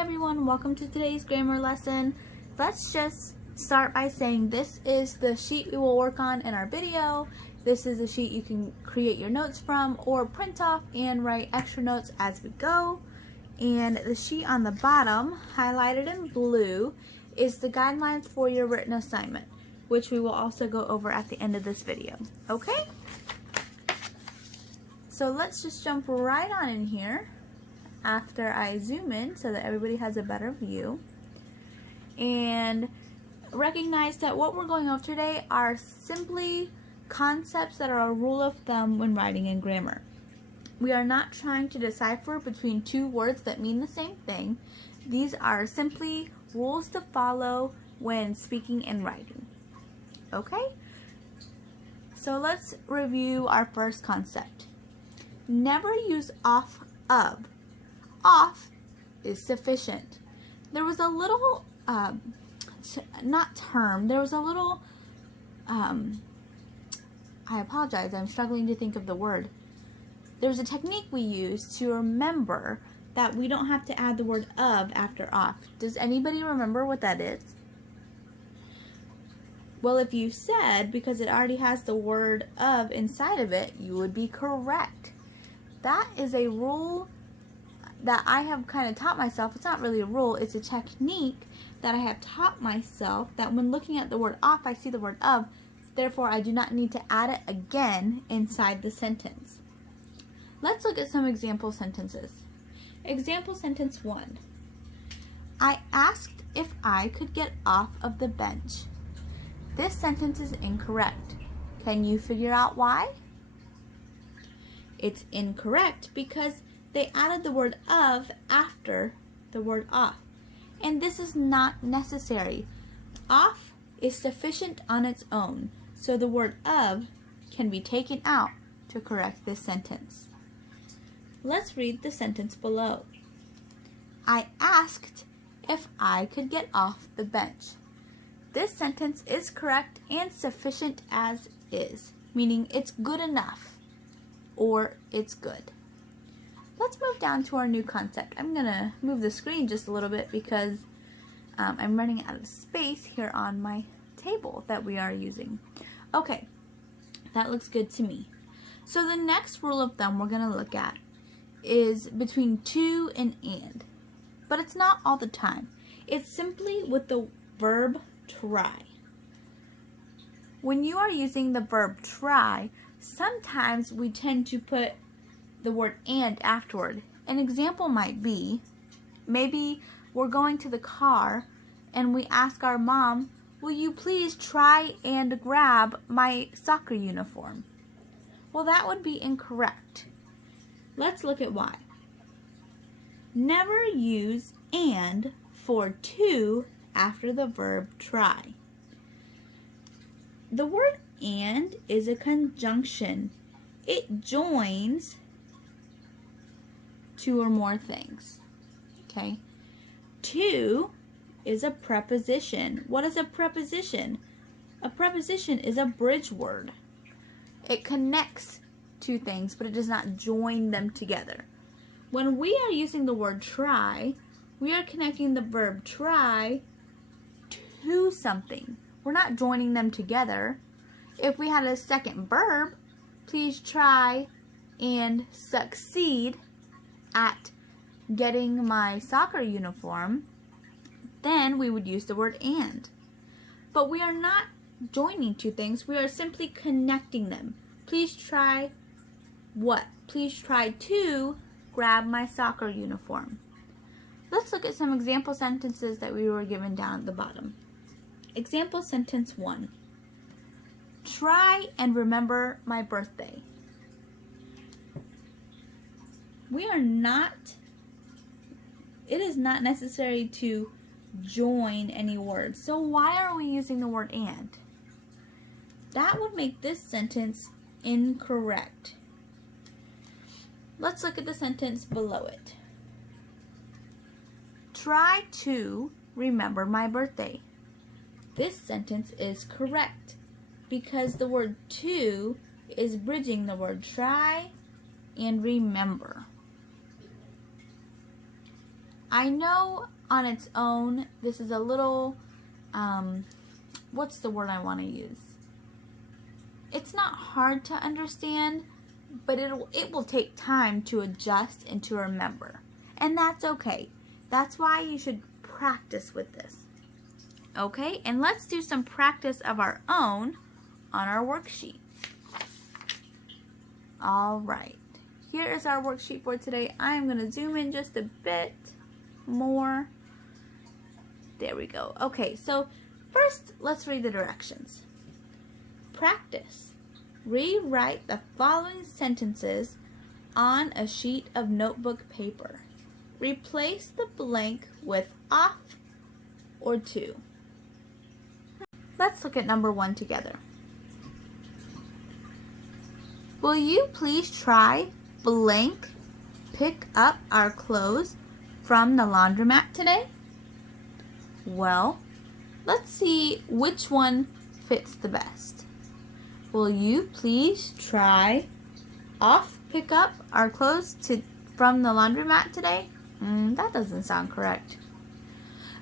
everyone, welcome to today's grammar lesson. Let's just start by saying this is the sheet we will work on in our video. This is a sheet you can create your notes from or print off and write extra notes as we go. And the sheet on the bottom, highlighted in blue, is the guidelines for your written assignment, which we will also go over at the end of this video. Okay? So let's just jump right on in here after I zoom in so that everybody has a better view. And recognize that what we're going over today are simply concepts that are a rule of thumb when writing in grammar. We are not trying to decipher between two words that mean the same thing. These are simply rules to follow when speaking and writing. Okay? So let's review our first concept. Never use off of. Off is sufficient. There was a little, I apologize, I'm struggling to think of the word. There's a technique we use to remember that we don't have to add the word of after off. Does anybody remember what that is? Well, if you said, because it already has the word of inside of it, you would be correct. That is a rule that I have kind of taught myself. It's not really a rule, it's a technique that I have taught myself, that when looking at the word off, I see the word of, therefore I do not need to add it again inside the sentence. Let's look at some example sentences. Example sentence 1. I asked if I could get off of the bench. This sentence is incorrect. Can you figure out why? It's incorrect because they added the word of after the word off. And this is not necessary. Off is sufficient on its own, so the word of can be taken out to correct this sentence. Let's read the sentence below. I asked if I could get off the bench. This sentence is correct and sufficient as is, meaning it's good enough or it's good. Let's move down to our new concept. I'm going to move the screen just a little bit because I'm running out of space here on my table that we are using. Okay, that looks good to me. So the next rule of thumb we're going to look at is between to and. But it's not all the time. It's simply with the verb try. When you are using the verb try, sometimes we tend to put the word and afterward. An example might be, maybe we're going to the car and we ask our mom, will you please try and grab my soccer uniform? Well, that would be incorrect. Let's look at why. Never use and for to after the verb try. The word and is a conjunction. It joins two or more things. Okay? To is a preposition. What is a preposition? A preposition is a bridge word. It connects two things, but it does not join them together. When we are using the word try, we are connecting the verb try to something. We're not joining them together. If we had a second verb, please try and succeed at getting my soccer uniform, then we would use the word and. But we are not joining two things, we are simply connecting them. Please try what? Please try to grab my soccer uniform. Let's look at some example sentences that we were given down at the bottom. Example sentence 1. Try and remember my birthday. It is not necessary to join any words. So why are we using the word and? That would make this sentence incorrect. Let's look at the sentence below it. Try to remember my birthday. This sentence is correct because the word to is bridging the word try and remember. I know on its own, this is a little, what's the word I want to use? It's not hard to understand, but it will take time to adjust and to remember. And that's okay. That's why you should practice with this. Okay, and let's do some practice of our own on our worksheet. All right, here is our worksheet for today. I am going to zoom in just a bit more. There we go. Okay, so first, let's read the directions. Practice. Rewrite the following sentences on a sheet of notebook paper. Replace the blank with off or to. Let's look at number 1 together. Will you please try blank pick up our clothes from the laundromat today? Well, let's see which one fits the best. Will you please try off pick up our clothes from the laundromat today? That doesn't sound correct.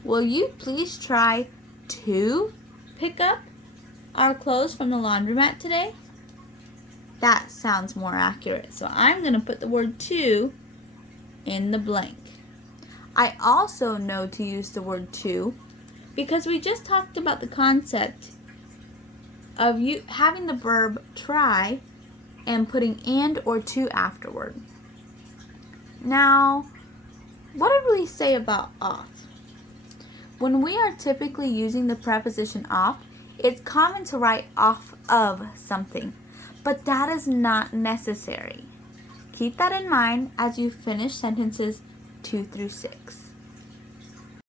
Will you please try to pick up our clothes from the laundromat today? That sounds more accurate. So I'm going to put the word to in the blank. I also know to use the word to because we just talked about the concept of you having the verb try and putting and or to afterward. Now, what did we say about off? When we are typically using the preposition off, it's common to write off of something, but that is not necessary. Keep that in mind as you finish sentences 2 through 6.